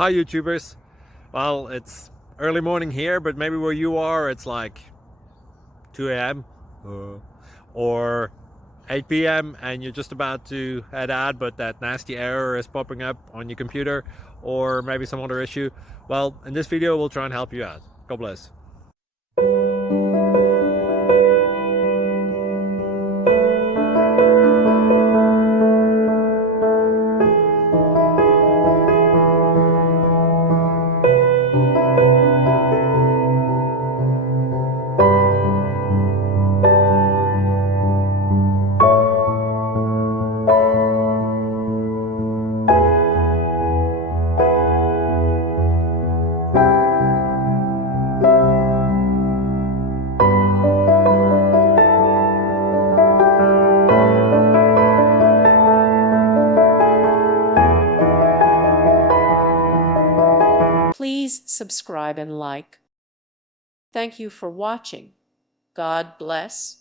Hi YouTubers. Well, it's early morning here, but maybe where you are it's like 2 a.m. or 8 p.m. and you're just about to head out, but that nasty error is popping up on your computer, or maybe some other issue. Well, in this video we'll try and help you out. God bless. Please subscribe and like. Thank you for watching. God bless.